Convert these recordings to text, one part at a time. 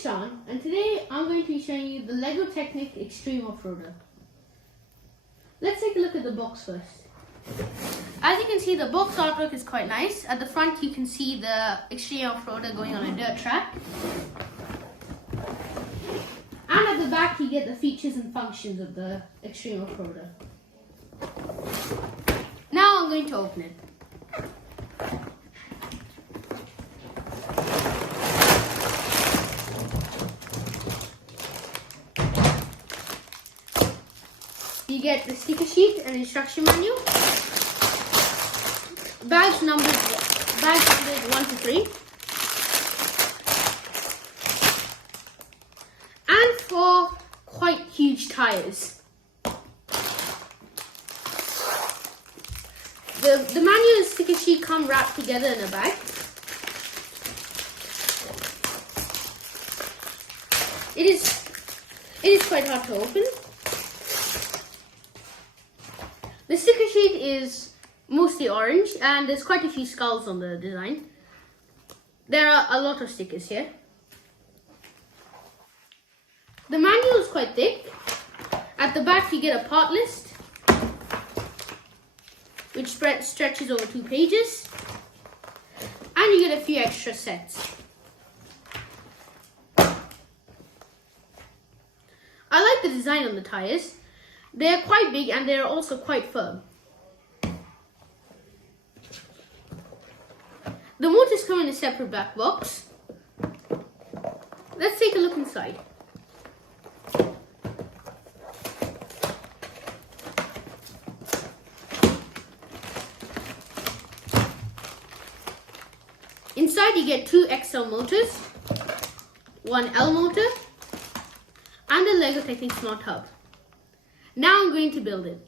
is Shaan, and today I'm going to be showing you the LEGO Technic X-treme off-roader. Let's take a look at the box first. As you can see, the box artwork is quite nice. At the front you can see the X-treme off-roader going on a dirt track. And at the back you get the features and functions of the X-treme off-roader. Now I'm going to open it. You get the sticker sheet and instruction manual. Bags numbered 1 to 3. And 4 quite huge tires. The manual and sticker sheet come wrapped together in a bag. It is quite hard to open. The sticker sheet is mostly orange and there's quite a few skulls on the design. There are a lot of stickers here. The manual is quite thick. At the back you get a part list, which stretches over 2 pages. And you get a few extra sets. I like the design on the tires. They are quite big and they are also quite firm. The motors come in a separate black box. Let's take a look inside. Inside you get 2 XL motors, 1 L motor, and a LEGO Technic Smart Hub. Now I'm going to build it.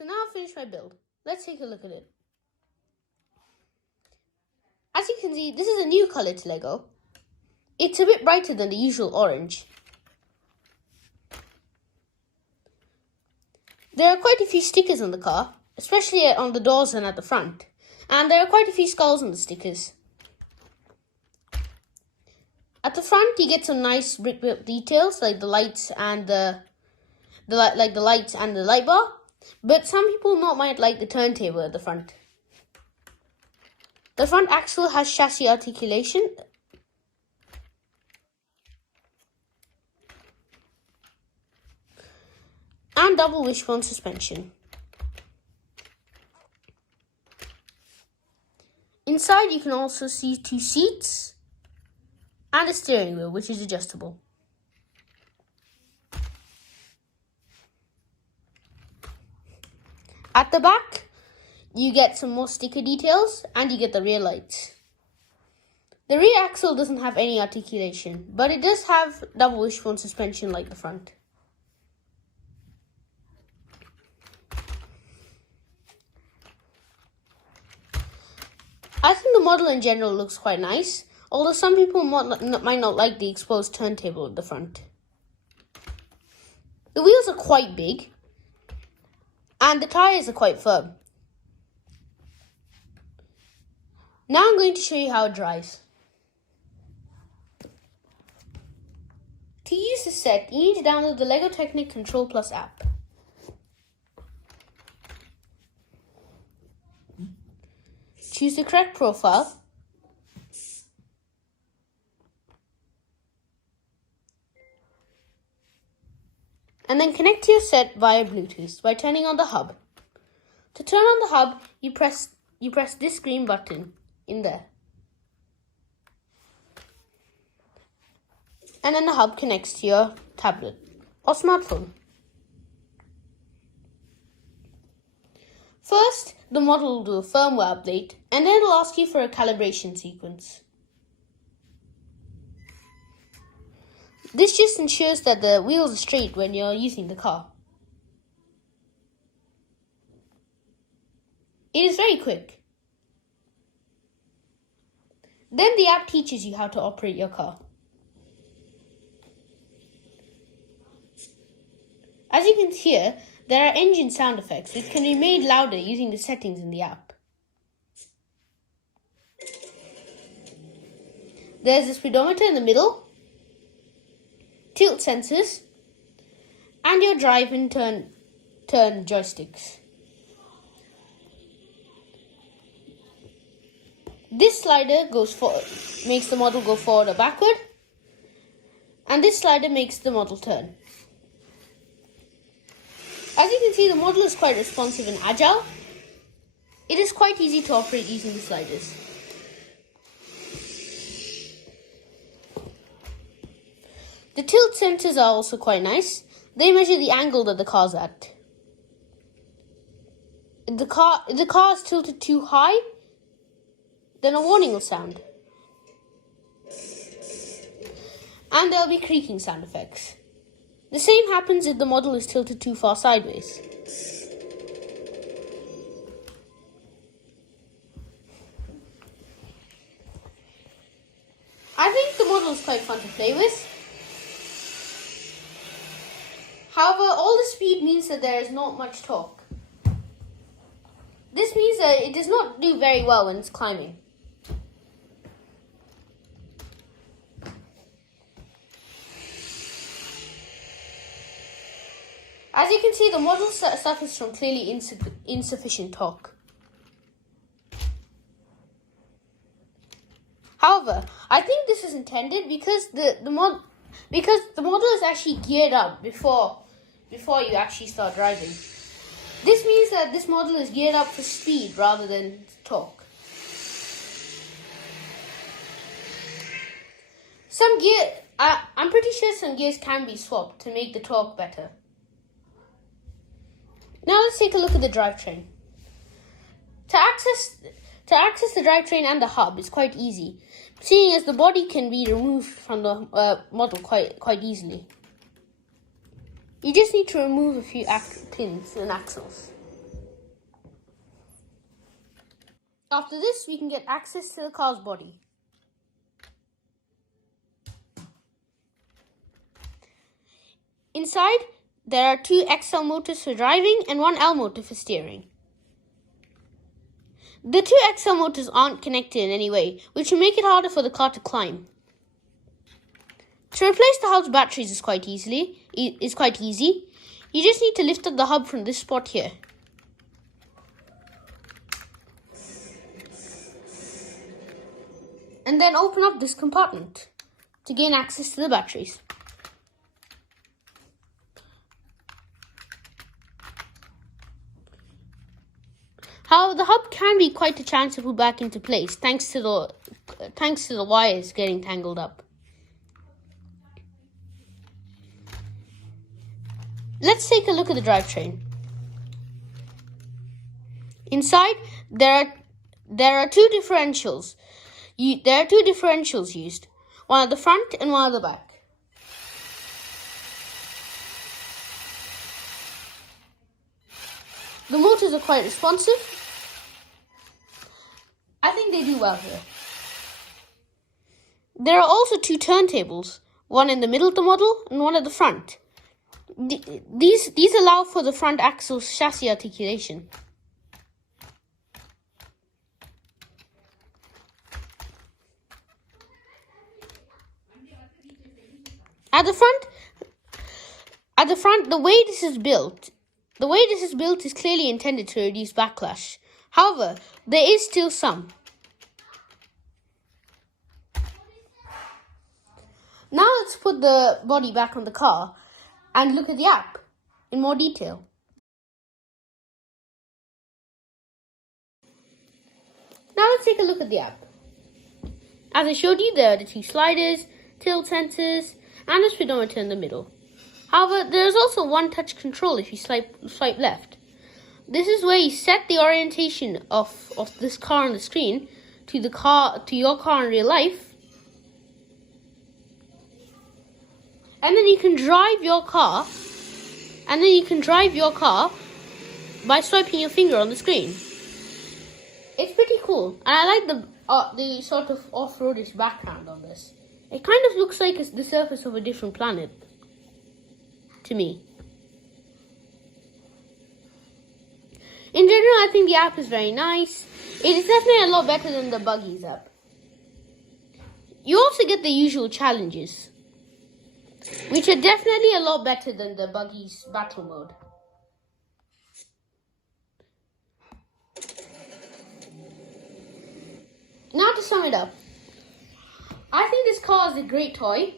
So now I've finished my build. Let's take a look at it. As you can see, this is a new color to LEGO. It's a bit brighter than the usual orange. There are quite a few stickers on the car, especially on the doors and at the front. And there are quite a few skulls on the stickers. At the front, you get some nice brick-built details like the lights and the light bar. But some people might like the turntable at the front. The front axle has chassis articulation. And double wishbone suspension. Inside you can also see 2 seats and a steering wheel, which is adjustable. At the back, you get some more sticker details and you get the rear lights. The rear axle doesn't have any articulation, but it does have double wishbone suspension like the front. I think the model in general looks quite nice, although some people might not like the exposed turntable at the front. The wheels are quite big, and the tyres are quite firm. Now I'm going to show you how it drives. To use this set, you need to download the LEGO Technic Control Plus app. Choose the correct profile. And then connect to your set via Bluetooth by turning on the hub. To turn on the hub, you press this green button in there. And then the hub connects to your tablet or smartphone. First, the model will do a firmware update, and then it'll ask you for a calibration sequence. This just ensures that the wheels are straight when you're using the car. It is very quick. Then the app teaches you how to operate your car. As you can hear, there are engine sound effects which can be made louder using the settings in the app. There's a speedometer in the middle, tilt sensors, and your drive and turn joysticks. This slider makes the model go forward or backward, and this slider makes the model turn. As you can see, the model is quite responsive and agile. It is quite easy to operate using the sliders. The tilt sensors are also quite nice. They measure the angle that the car's at. If the car is tilted too high, then a warning will sound. And there will be creaking sound effects. The same happens if the model is tilted too far sideways. I think the model is quite fun to play with. However, all the speed means that there is not much torque. This means that it does not do very well when it's climbing. As you can see, the model suffers from clearly insufficient torque. However, I think this is intended because the model is actually geared up before you actually start driving. This means that this model is geared up for speed rather than torque. I'm pretty sure some gears can be swapped to make the torque better. Now let's take a look at the drivetrain. To access the drivetrain and the hub is quite easy, seeing as the body can be removed from the model quite easily. You just need to remove a few pins and axles. After this, we can get access to the car's body. Inside, there are 2 XL motors for driving and 1 L motor for steering. The 2 XL motors aren't connected in any way, which will make it harder for the car to climb. To replace the hub's batteries is quite easy. You just need to lift up the hub from this spot here. And then open up this compartment to gain access to the batteries. However, the hub can be quite a challenge to put back into place thanks to the wires getting tangled up. Let's take a look at the drivetrain. Inside, there are 2 differentials. There are 2 differentials used, one at the front and one at the back. The motors are quite responsive. I think they do well here. There are also 2 turntables, one in the middle of the model and one at the front. These allow for the front axle chassis articulation. At the front, the way this is built is clearly intended to reduce backlash. However, there is still some. Now let's put the body back on the car and look at the app in more detail. Now let's take a look at the app. As I showed you, there are the 2 sliders, tilt sensors, and a speedometer in the middle. However, there is also one touch control if you swipe left. This is where you set the orientation of this car on the screen to your car in real life. And then you can drive your car. By swiping your finger on the screen. It's pretty cool, and I like the sort of off-roadish background on this. It kind of looks like it's the surface of a different planet to me. In general, I think the app is very nice. It is definitely a lot better than the Buggies app. You also get the usual challenges, which are definitely a lot better than the Buggies battle mode. Now to sum it up, I think this car is a great toy,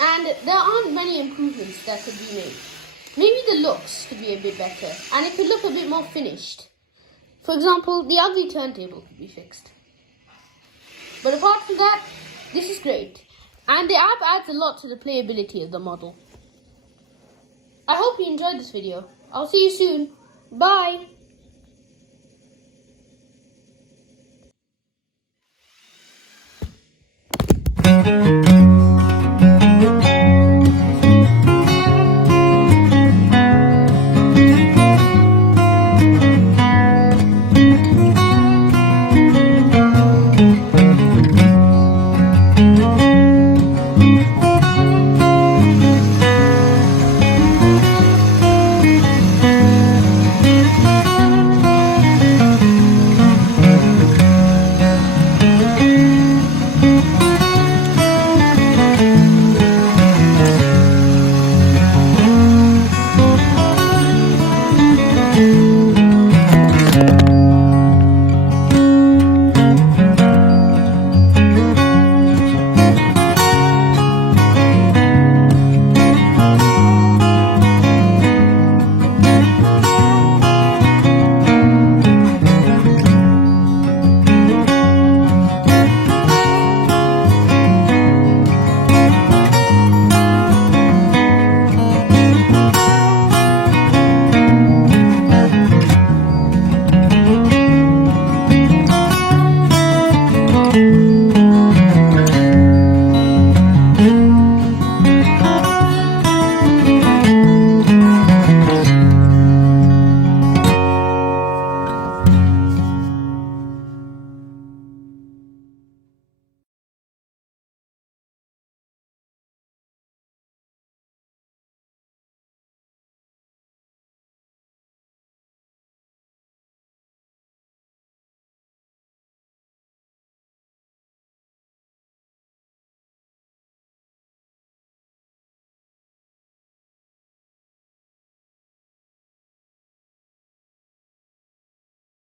and there aren't many improvements that could be made. Maybe the looks could be a bit better, and it could look a bit more finished. For example, the ugly turntable could be fixed. But apart from that, this is great, and the app adds a lot to the playability of the model. I hope you enjoyed this video. I'll see you soon. Bye!